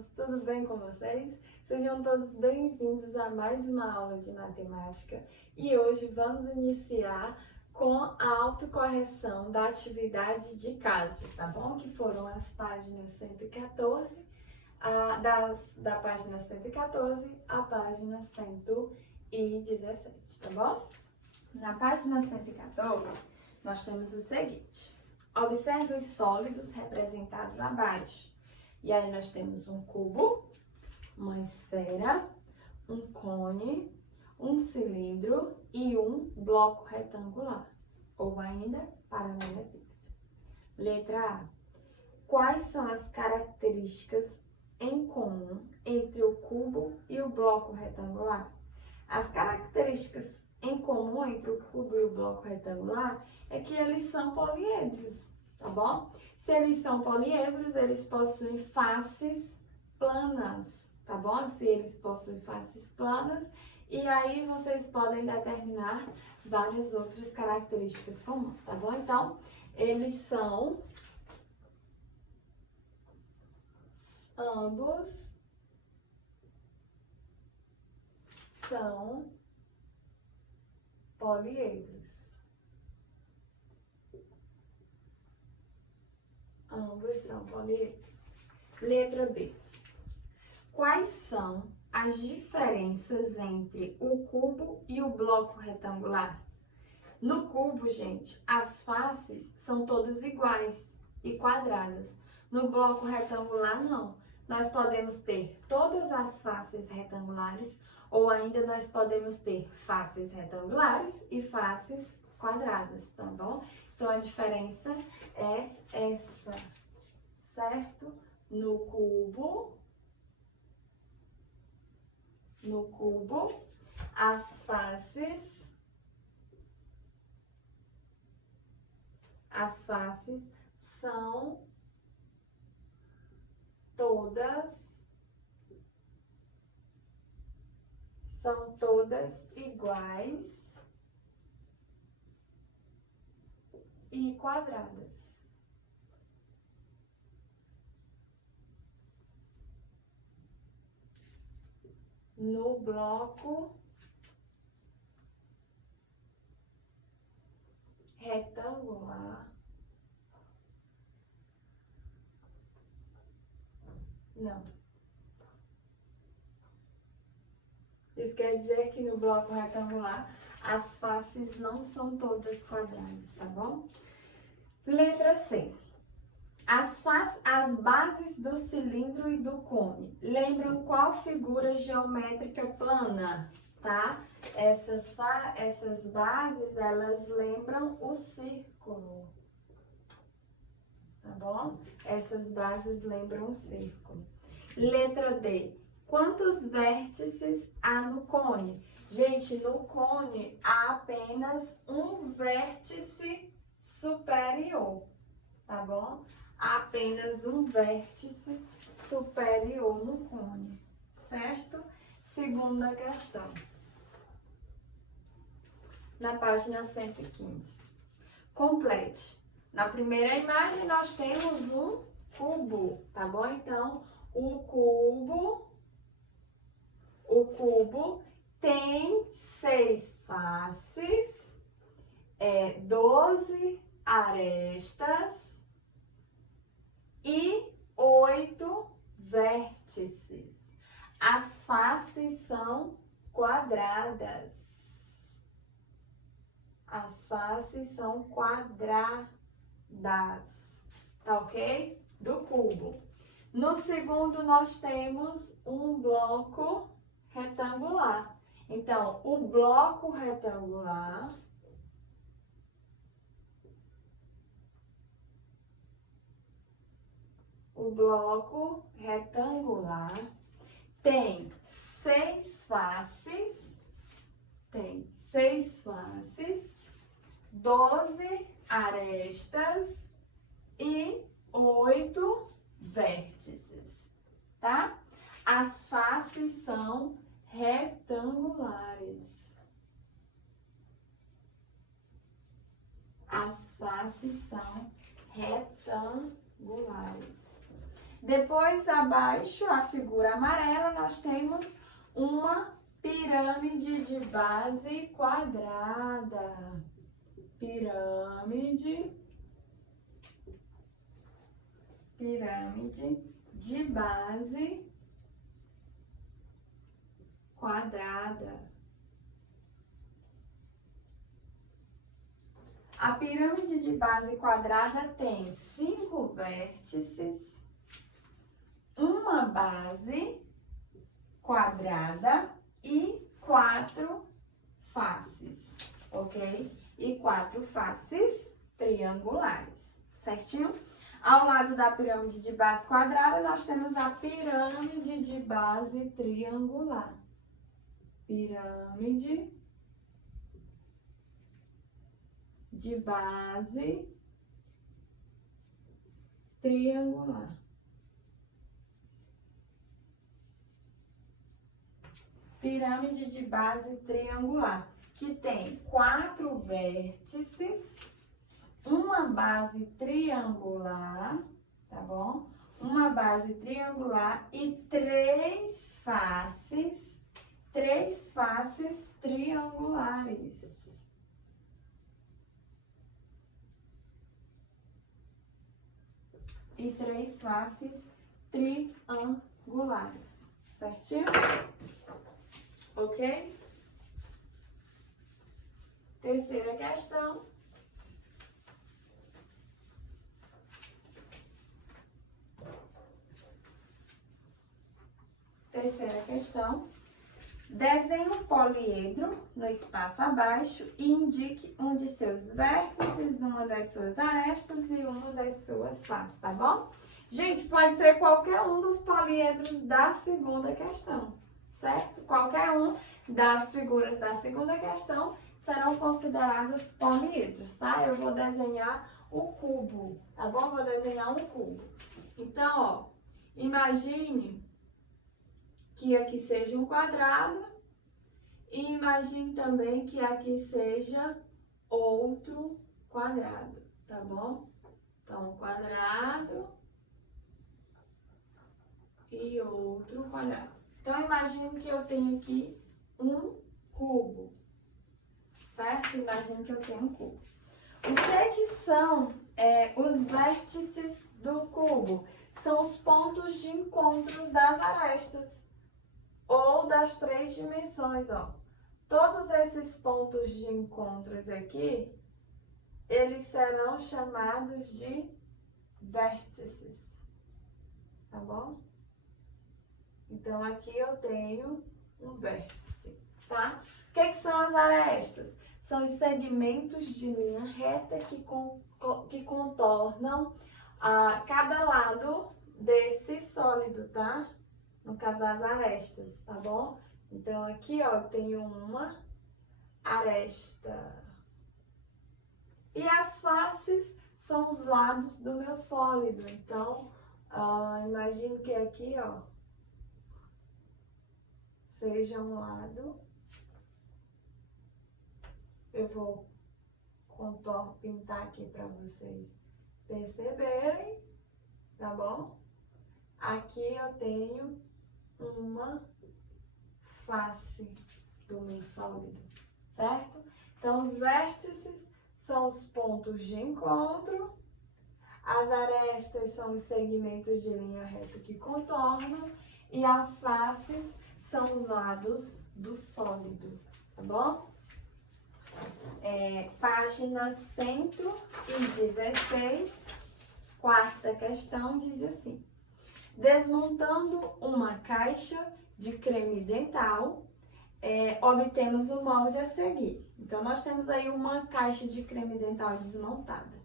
alunos! Tudo bem com vocês? Sejam todos bem-vindos a mais uma aula de matemática e hoje vamos iniciar com a autocorreção da atividade de casa, tá bom? Que foram as páginas 114, da página 114 à página 117, tá bom? Na página 114, nós temos o seguinte: observe os sólidos representados abaixo. E aí nós temos um cubo, uma esfera, um cone, um cilindro e um bloco retangular, ou ainda paralelepípedo. Letra A. Quais são as características em comum entre o cubo e o bloco retangular? As características em comum entre o cubo e o bloco retangular é que eles são poliedros, tá bom? Se eles são poliedros, eles possuem faces planas, tá bom? Se eles possuem faces planas, e aí vocês podem determinar várias outras características comuns, tá bom? Então, ambos são poliedros. Ambos são poliedros. Letra B. Quais são as diferenças entre o cubo e o bloco retangular? No cubo, gente, as faces são todas iguais e quadradas. No bloco retangular, não. Nós podemos ter todas as faces retangulares ou ainda nós podemos ter faces retangulares e faces quadradas, tá bom? Então, a diferença é essa, certo? No cubo, as faces são todas iguais e quadradas. No bloco retangular, não. Isso quer dizer que no bloco retangular as faces não são todas quadradas, tá bom? Letra C. As bases do cilindro e do cone lembram qual figura geométrica plana, tá? Essas bases, elas lembram o círculo, tá bom? Essas bases lembram o círculo. Letra D. Quantos vértices há no cone? Gente, no cone há apenas um vértice superior, tá bom? Há apenas um vértice superior no cone, certo? Segunda questão. Na página 115. Complete. Na primeira imagem nós temos um cubo, tá bom? Então, o cubo tem 6 faces, 12 arestas e 8 vértices. As faces são quadradas. As faces são quadradas, tá ok? Do cubo. No segundo, nós temos um bloco retangular. Então, o bloco retangular tem 6 faces, 12 arestas e 8 vértices, tá? As faces são retangulares. As faces são retangulares. Depois, abaixo, a figura amarela, nós temos uma pirâmide de base quadrada. Pirâmide de base quadrada. A pirâmide de base quadrada tem 5 vértices, uma base quadrada e 4 faces, ok? E 4 faces triangulares, certinho? Ao lado da pirâmide de base quadrada, nós temos a pirâmide de base triangular. Pirâmide de base triangular. Pirâmide de base triangular, que tem 4 vértices, uma base triangular, tá bom? Uma base triangular e 3 faces triangulares. E 3 faces triangulares, certinho? Ok? Terceira questão. Terceira questão. Desenhe um poliedro no espaço abaixo e indique um de seus vértices, uma das suas arestas e uma das suas faces, tá bom? Gente, pode ser qualquer um dos poliedros da segunda questão, certo? Qualquer um das figuras da segunda questão serão consideradas poliedros, tá? Eu vou desenhar o cubo, tá bom? Vou desenhar um cubo. Então, ó, imagine que aqui seja um quadrado e imagine também que aqui seja outro quadrado, tá bom? Então, um quadrado e outro quadrado. Então, imagine que eu tenho aqui um cubo, certo? Imagine que eu tenho um cubo. O que são os vértices do cubo? São os pontos de encontros das arestas ou das 3 dimensões, ó. Todos esses pontos de encontros aqui, eles serão chamados de vértices, tá bom? Então, aqui eu tenho um vértice, tá? O que são as arestas? São os segmentos de linha reta que contornam cada lado desse sólido, tá? No caso, as arestas, tá bom? Então, aqui, ó, eu tenho uma aresta. E as faces são os lados do meu sólido. Então, imagino que aqui, ó, seja um lado. Eu vou pintar aqui para vocês perceberem, tá bom? Aqui eu tenho uma face do meu sólido, certo? Então, os vértices são os pontos de encontro, as arestas são os segmentos de linha reta que contornam e as faces são os lados do sólido, tá bom? Página 116, quarta questão, diz assim: desmontando uma caixa de creme dental, obtemos o molde a seguir. Então, nós temos aí uma caixa de creme dental desmontada.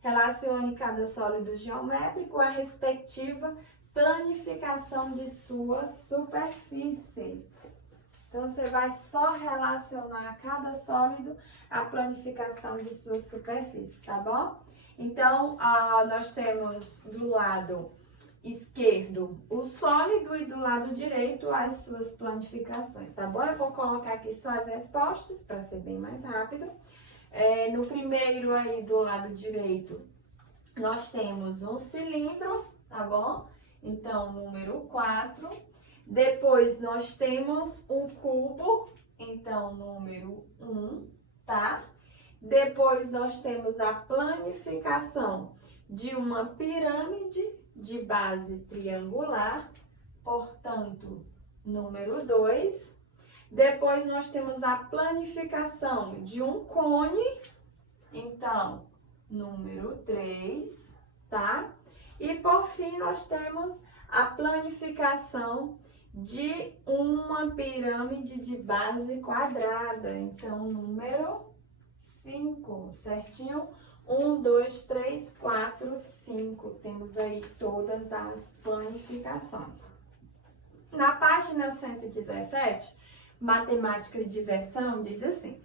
Relacione cada sólido geométrico à respectiva planificação de sua superfície. Então, você vai só relacionar cada sólido à planificação de sua superfície, tá bom? Então, nós temos do lado esquerdo o sólido e do lado direito as suas planificações, tá bom? Eu vou colocar aqui só as respostas para ser bem mais rápido. No primeiro aí do lado direito, nós temos um cilindro, tá bom? Então, número 4. Depois, nós temos um cubo, então, número 1, tá? Depois, nós temos a planificação de uma pirâmide de base triangular, portanto, número 2. Depois, nós temos a planificação de um cone, então, número 3, tá? E, por fim, nós temos a planificação de uma pirâmide de base quadrada, então, número 5, certinho? 1, 2, 3, 4, 5. Temos aí todas as planificações. Na página 117, Matemática e Diversão, diz assim: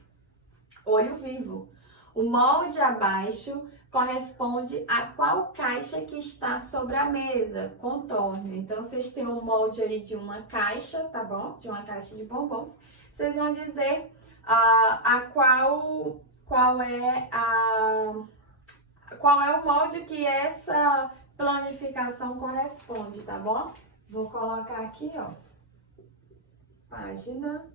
olho vivo. O molde abaixo corresponde a qual caixa que está sobre a mesa? Contorne. Então, vocês têm um molde aí de uma caixa, tá bom? De uma caixa de bombons. Vocês vão dizer qual é o molde que essa planificação corresponde, tá bom? Vou colocar aqui, ó, página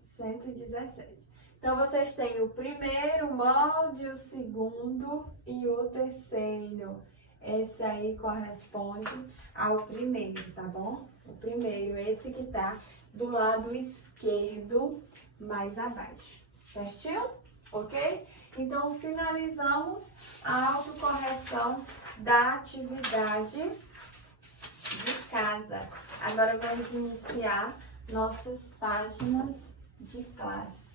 117. Então, vocês têm o primeiro molde, o segundo e o terceiro. Esse aí corresponde ao primeiro, tá bom? O primeiro, esse que tá do lado esquerdo, mais abaixo. Certinho? Ok? Então, finalizamos a autocorreção da atividade de casa. Agora, vamos iniciar nossas páginas de classe.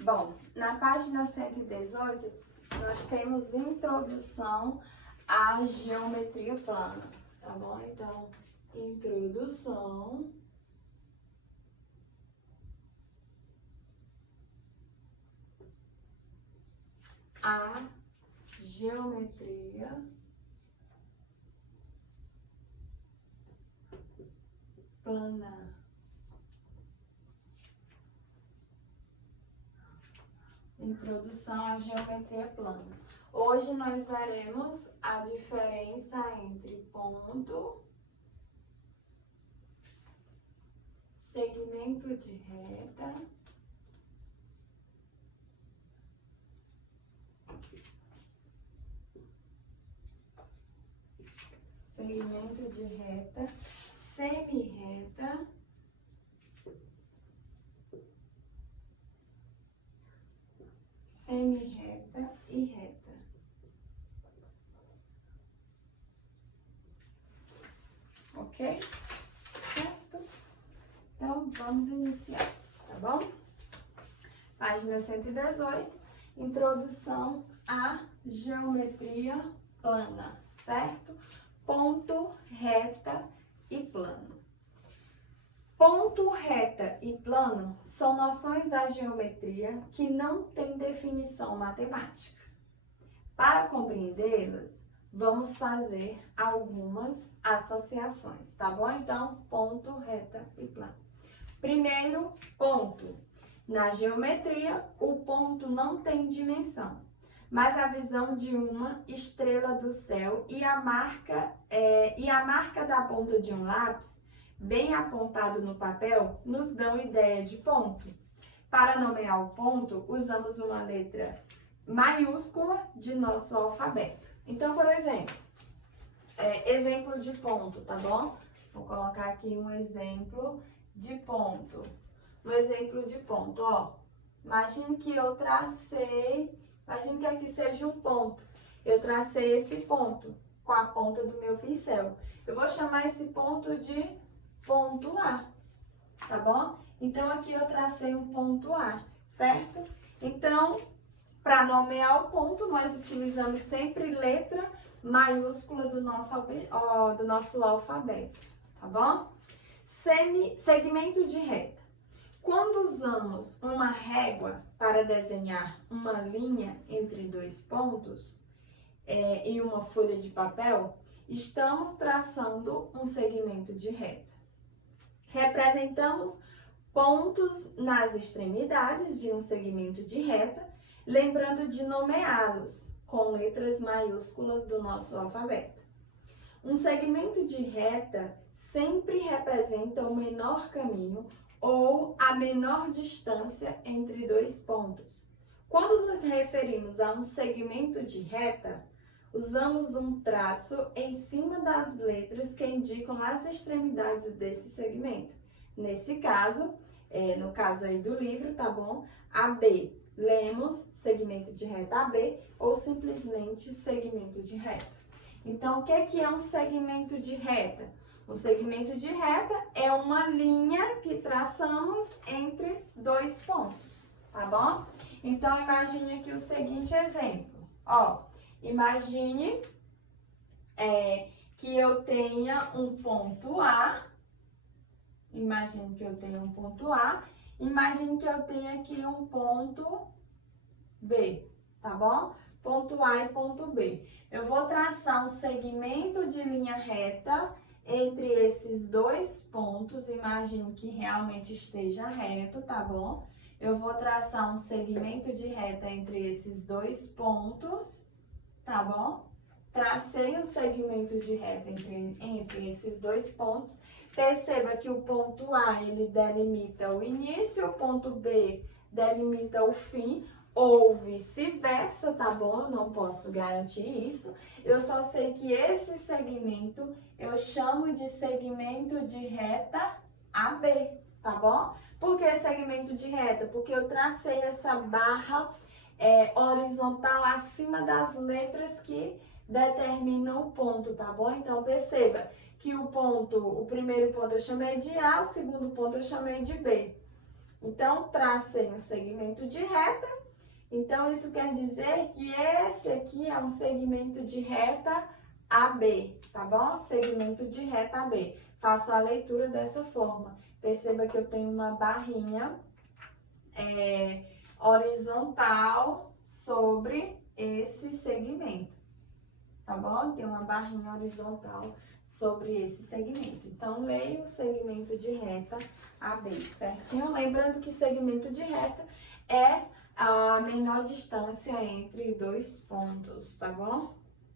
Bom, na página 118, nós temos introdução à geometria plana, tá bom? Então, introdução à geometria plana. Introdução à geometria plana. Hoje nós veremos a diferença entre ponto, segmento de reta, segmento de reta, semi-reta, semi-reta e reta. Ok? Certo? Então, vamos iniciar, tá bom? Página 118, introdução à geometria plana, certo? Ponto, reta e plano. Ponto, reta e plano são noções da geometria que não têm definição matemática. Para compreendê-las, vamos fazer algumas associações, tá bom? Então, ponto, reta e plano. Primeiro, ponto. Na geometria, o ponto não tem dimensão, mas a visão de uma estrela do céu e a marca da ponta de um lápis bem apontado no papel, nos dão ideia de ponto. Para nomear o ponto, usamos uma letra maiúscula de nosso alfabeto. Então, por exemplo, exemplo de ponto, tá bom? Vou colocar aqui um exemplo de ponto. Um exemplo de ponto, ó. Imagine que eu tracei, imagine que aqui seja um ponto. Eu tracei esse ponto com a ponta do meu pincel. Eu vou chamar esse ponto de ponto A, tá bom? Então, aqui eu tracei um ponto A, certo? Então, para nomear o ponto, nós utilizamos sempre letra maiúscula do nosso alfabeto, tá bom? Segmento de reta. Quando usamos uma régua para desenhar uma linha entre dois pontos em uma folha de papel, estamos traçando um segmento de reta. Representamos pontos nas extremidades de um segmento de reta, lembrando de nomeá-los com letras maiúsculas do nosso alfabeto. Um segmento de reta sempre representa o menor caminho ou a menor distância entre dois pontos. Quando nos referimos a um segmento de reta, usamos um traço em cima das letras que indicam as extremidades desse segmento. Nesse caso, no caso aí do livro, tá bom? AB. Lemos segmento de reta AB ou simplesmente segmento de reta. Então, o que é um segmento de reta? Um segmento de reta é uma linha que traçamos entre dois pontos, tá bom? Então, imagine aqui o seguinte exemplo. Ó, imagine que eu tenha um ponto A. Imagine que eu tenha um ponto A. Imagine que eu tenha aqui um ponto B, tá bom? Ponto A e ponto B. Eu vou traçar um segmento de linha reta entre esses dois pontos. Imagine que realmente esteja reto, tá bom? Eu vou traçar um segmento de reta entre esses dois pontos, tá bom? Tracei um segmento de reta entre esses dois pontos. Perceba que o ponto A, ele delimita o início, o ponto B delimita o fim, ou vice-versa, tá bom? Eu não posso garantir isso. Eu só sei que esse segmento eu chamo de segmento de reta AB, tá bom? Por que segmento de reta? Porque eu tracei essa barra horizontal acima das letras que determinam o ponto, tá bom? Então, perceba que o primeiro ponto eu chamei de A, o segundo ponto eu chamei de B. Então, tracei um segmento de reta. Então, isso quer dizer que esse aqui é um segmento de reta AB, tá bom? Segmento de reta AB. Faço a leitura dessa forma. Perceba que eu tenho uma barrinha horizontal sobre esse segmento, tá bom? Tem uma barrinha horizontal sobre esse segmento. Então, leio o segmento de reta AB, certinho? Lembrando que segmento de reta é a menor distância entre dois pontos, tá bom?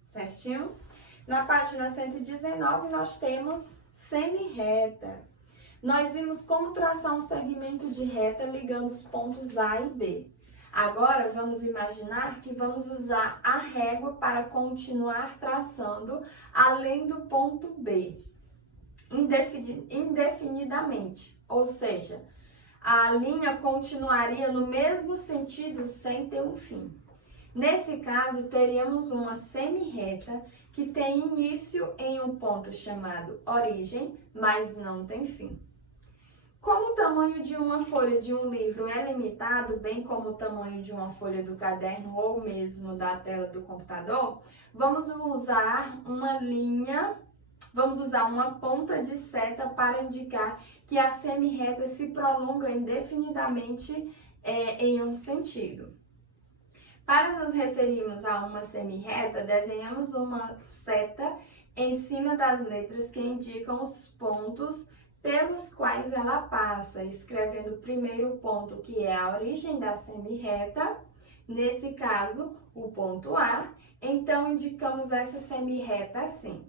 Certinho? Na página 119, nós temos semi-reta. Nós vimos como traçar um segmento de reta ligando os pontos A e B. Agora, vamos imaginar que vamos usar a régua para continuar traçando além do ponto B, indefinidamente, ou seja, a linha continuaria no mesmo sentido sem ter um fim. Nesse caso, teríamos uma semi-reta que tem início em um ponto chamado origem, mas não tem fim. Como o tamanho de uma folha de um livro é limitado, bem como o tamanho de uma folha do caderno ou mesmo da tela do computador, vamos usar uma ponta de seta para indicar que a semi-reta se prolonga indefinidamente em um sentido. Para nos referirmos a uma semi-reta, desenhamos uma seta em cima das letras que indicam os pontos pelos quais ela passa, escrevendo o primeiro ponto, que é a origem da semi-reta, nesse caso, o ponto A. Então, indicamos essa semi-reta assim.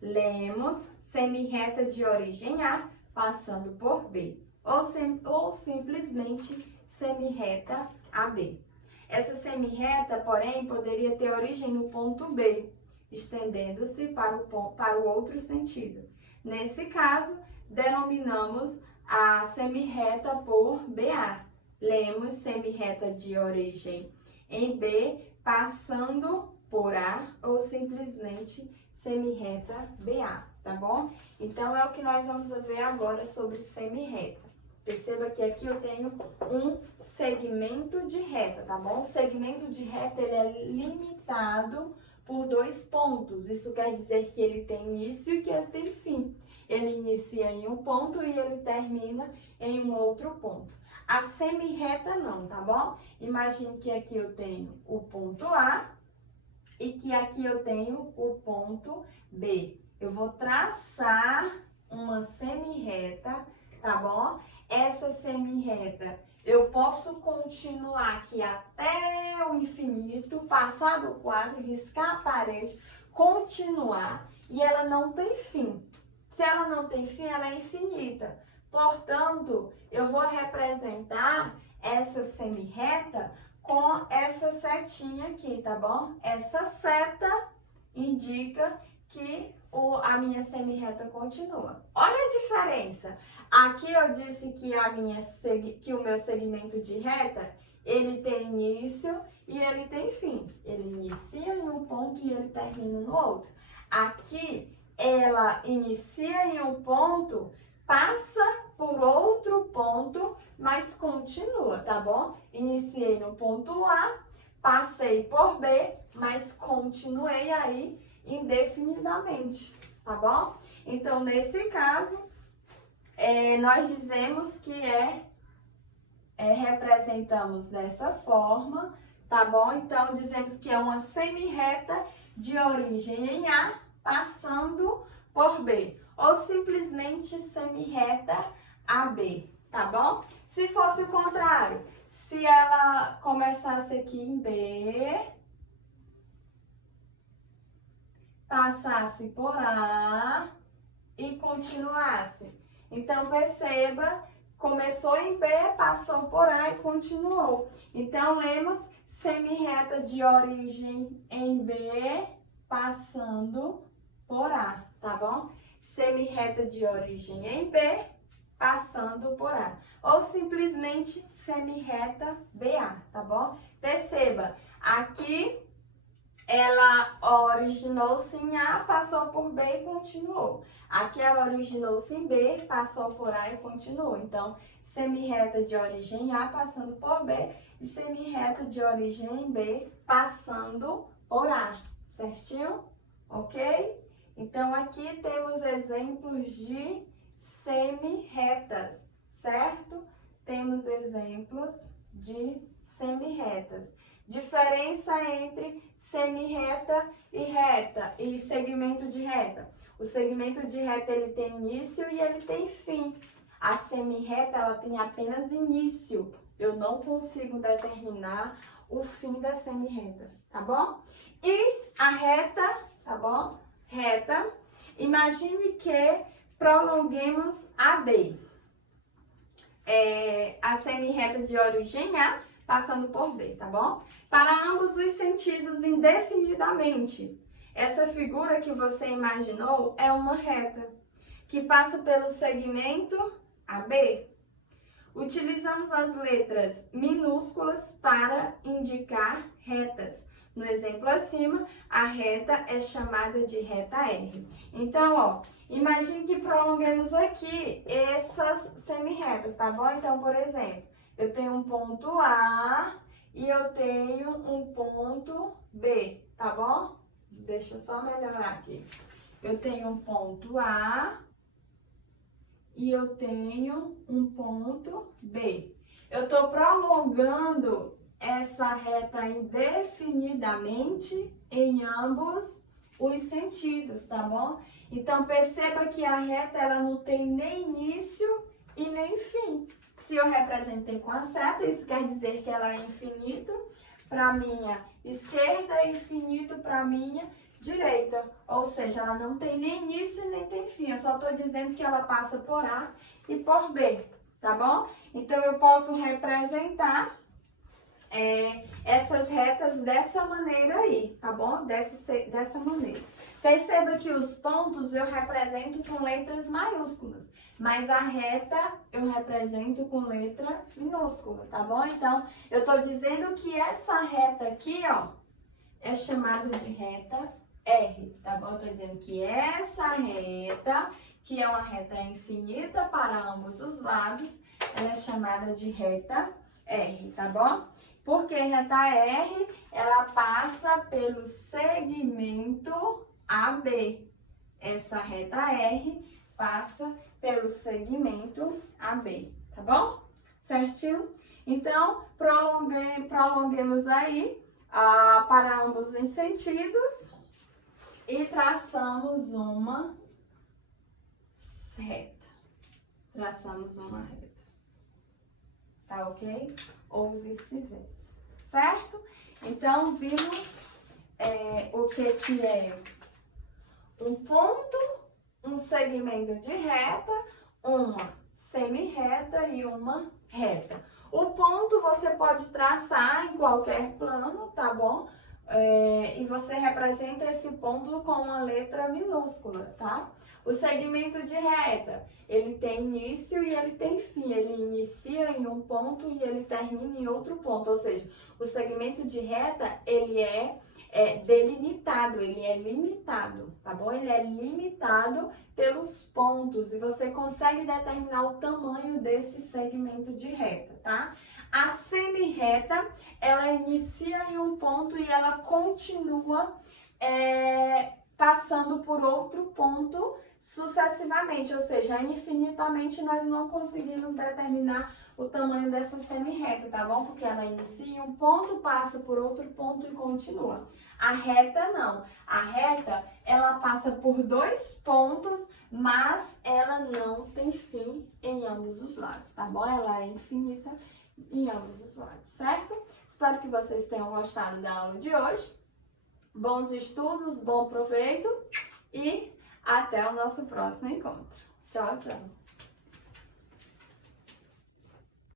Lemos semi-reta de origem A, passando por B. Ou simplesmente semirreta AB. Essa semirreta, porém, poderia ter origem no ponto B, estendendo-se para o outro sentido. Nesse caso, denominamos a semirreta por BA. Lemos semirreta de origem em B, passando por A, ou simplesmente semirreta BA, tá bom? Então, é o que nós vamos ver agora sobre semirreta. Perceba que aqui eu tenho um segmento de reta, tá bom? O segmento de reta, ele é limitado por 2 pontos. Isso quer dizer que ele tem início e que ele tem fim. Ele inicia em um ponto e ele termina em um outro ponto. A semirreta não, tá bom? Imagine que aqui eu tenho o ponto A e que aqui eu tenho o ponto B. Eu vou traçar uma semirreta, tá bom? Essa semirreta, eu posso continuar aqui até o infinito, passar do quadro, riscar a parede, continuar, e ela não tem fim. Se ela não tem fim, ela é infinita. Portanto, eu vou representar essa semirreta com essa setinha aqui, tá bom? Essa seta indica que a minha semirreta continua. Olha a diferença. Aqui eu disse que o meu segmento de reta, ele tem início e ele tem fim. Ele inicia em um ponto e ele termina no outro. Aqui, ela inicia em um ponto, passa por outro ponto, mas continua, tá bom? Iniciei no ponto A, passei por B, mas continuei aí indefinidamente, tá bom? Então, nesse caso, nós dizemos que representamos dessa forma, tá bom? Então, dizemos que é uma semirreta de origem em A, passando por B, ou simplesmente semirreta AB, tá bom? Se fosse o contrário, se ela começasse aqui em B, passasse por A e continuasse. Então, perceba, começou em B, passou por A e continuou. Então, lemos semirreta de origem em B, passando por A, tá bom? Semirreta de origem em B, passando por A. Ou simplesmente semirreta BA, tá bom? Perceba, aqui ela originou-se em A, passou por B e continuou. Aqui ela originou-se em B, passou por A e continuou. Então, semirreta de origem em A, passando por B, e semirreta de origem em B, passando por A. Certinho? Ok? Então, aqui temos exemplos de semirretas, certo? Temos exemplos de semirretas. Diferença entre semirreta e reta e segmento de reta. O segmento de reta, ele tem início e ele tem fim. A semirreta, ela tem apenas início. Eu não consigo determinar o fim da semirreta, tá bom? E a reta, tá bom? Reta, imagine que prolonguemos AB. A semirreta de origem A, passando por B, tá bom? Para ambos os sentidos indefinidamente. Essa figura que você imaginou é uma reta que passa pelo segmento AB. Utilizamos as letras minúsculas para indicar retas. No exemplo acima, a reta é chamada de reta R. Então, ó, imagine que prolonguemos aqui essas semirretas, tá bom? Então, por exemplo, eu tenho um ponto A e eu tenho um ponto B, tá bom? Deixa eu só melhorar aqui. Eu tenho um ponto A e eu tenho um ponto B. Eu estou prolongando essa reta indefinidamente em ambos os sentidos, tá bom? Então, perceba que a reta, ela não tem nem início e nem fim. Se eu representei com a seta, isso quer dizer que ela é infinito para minha esquerda e infinito para minha direita. Ou seja, ela não tem nem início e nem tem fim. Eu só estou dizendo que ela passa por A e por B, tá bom? Então, eu posso representar essas retas dessa maneira aí, tá bom? Dessa maneira. Perceba que os pontos eu represento com letras maiúsculas, mas a reta eu represento com letra minúscula, tá bom? Então, eu tô dizendo que essa reta aqui, ó, é chamada de reta R, tá bom? Eu tô dizendo que essa reta, que é uma reta infinita para ambos os lados, ela é chamada de reta R, tá bom? Porque reta R, ela passa pelo segmento AB. Essa reta R passa pelo segmento AB, tá bom? Certinho? Então, prolonguemos aí para ambos os sentidos e traçamos uma reta. Traçamos uma reta. Tá ok? Ou vice-versa, certo? Então, vimos o que é um ponto, um segmento de reta, uma semi-reta e uma reta. O ponto você pode traçar em qualquer plano, tá bom? E você representa esse ponto com uma letra minúscula, tá? O segmento de reta, ele tem início e ele tem fim. Ele inicia em um ponto e ele termina em outro ponto. Ou seja, o segmento de reta, ele é delimitado, ele é limitado, tá bom? Ele é limitado pelos pontos e você consegue determinar o tamanho desse segmento de reta, tá? A semi-reta, ela inicia em um ponto e ela continua passando por outro ponto sucessivamente, ou seja, infinitamente nós não conseguimos determinar o tamanho dessa semi-reta, tá bom? Porque ela inicia em um ponto, passa por outro ponto e continua. A reta não. A reta, ela passa por dois pontos, mas ela não tem fim em ambos os lados, tá bom? Ela é infinita em ambos os lados, certo? Espero que vocês tenham gostado da aula de hoje. Bons estudos, bom proveito e até o nosso próximo encontro. Tchau, tchau!